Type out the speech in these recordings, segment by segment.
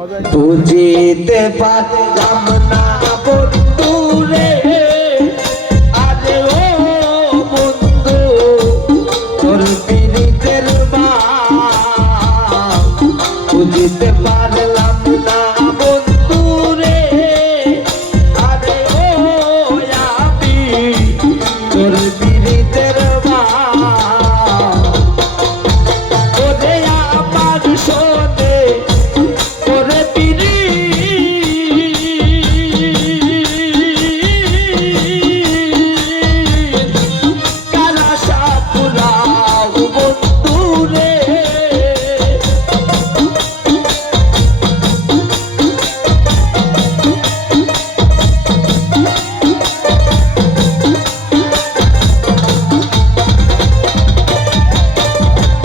বুঝিতে পারলাম না বন্ধু রে, আরে ও বন্ধু তোর পীড়িতের বাপ। বুঝিতে পারলাম না বন্ধু রে, আরে ও আমি তোর পীড়িতের বাপ। ওরে আমার শোনে ওরে পীড়ি কালা সাপুরাও বন্ধু রে।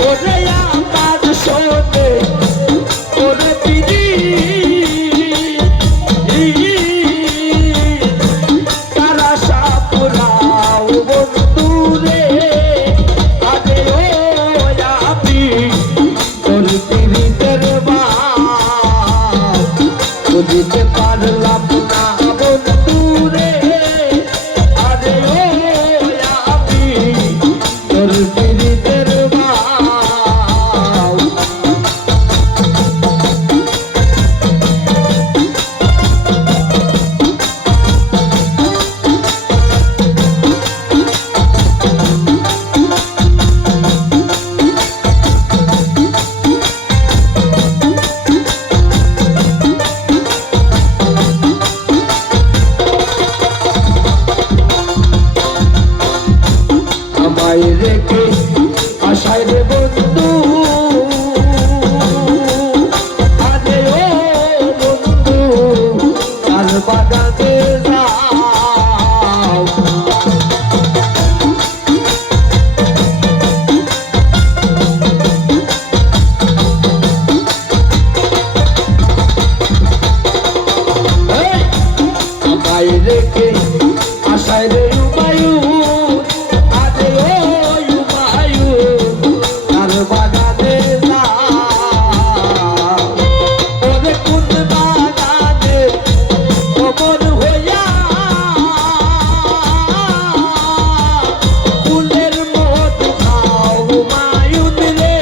ওরে আমার শোনে ওরে পীড়ি কালা সাপুরাও বন্ধু রে, আরে ও আমি তোর পীড়িতের বাপ। বুঝিতে পারলাম না বন্ধু রে, আরে ও আমি তোর পীড়িতের বাপ। আমায় রেখে আশায় রে বন্ধু, আরে ও বন্ধু তার বাগানে যাও। এই, আমায় রেখে আশায় রে হুমায়ুন, আরে ও হুমায়ুন তার বাগানে যাও। ওরে কোন বাগানে কবর হইয়া ফুলের মধু খাও হুমায়ুন রে।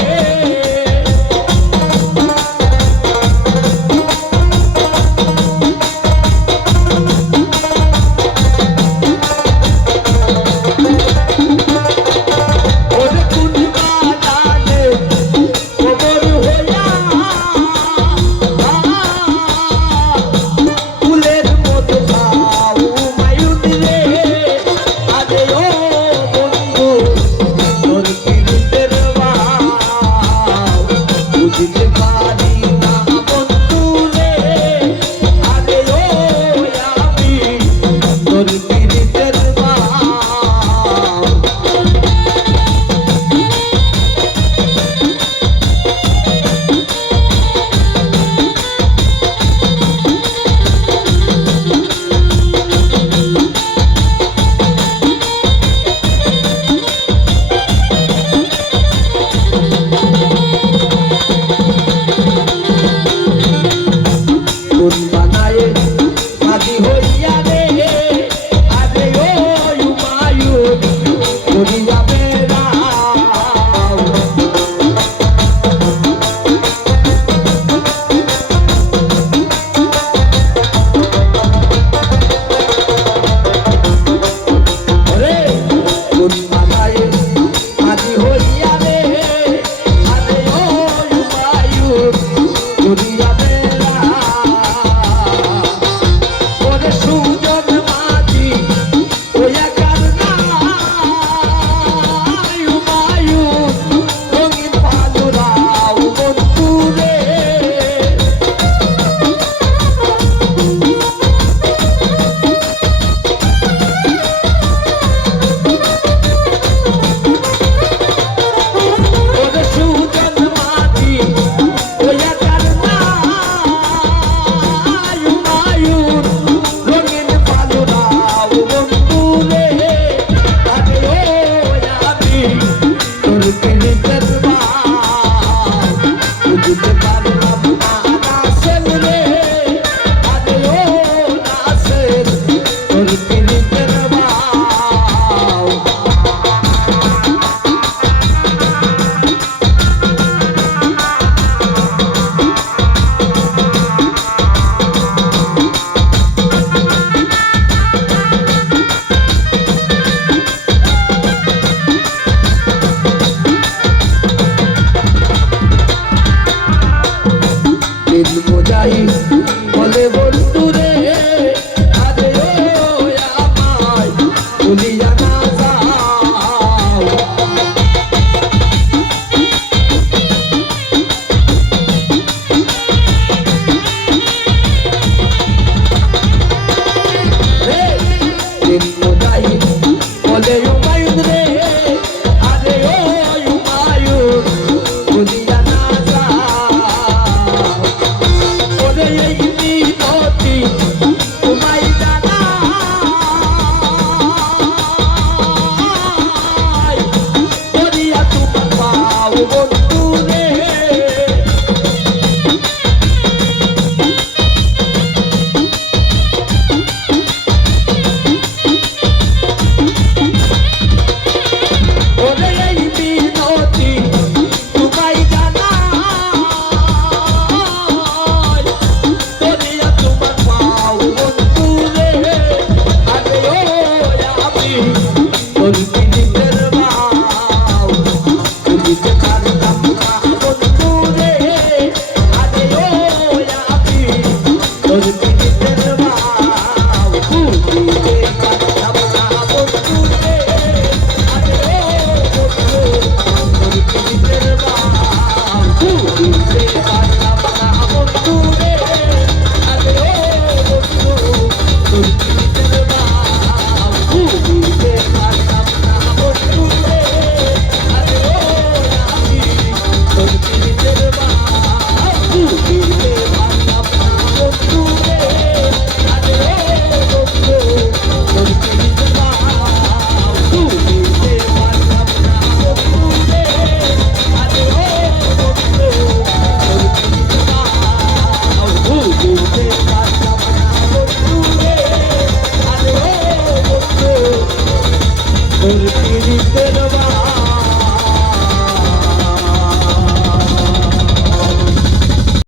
ওরে কোন বাগানে কবর হইয়া ফুলের মধু খাও হুমায়ুন রে, আরে ও বন্ধু তোর পীড়িতের বাপ। বুঝিতে পারি না বন্ধু রে, আরে ও আমি তোর পীড়িতের বাপ। কোন বানায়ে কাজী হইয়া রে, আরে ও হুমায়ুন করিয়া বেড়াও। ওরে কোন বানায়ে কাজী হইয়া রে, আরে ও হুমায়ুন করিয়া বেড়াও। মুজাহিদ বলে বন্ধু রে আরে ও আমায় ভুলিয়া না যাও মুজাহিদ বলে হুমায়ুন রে আরে ও হুমায়ুন ভুলিয়া না যাও ওরে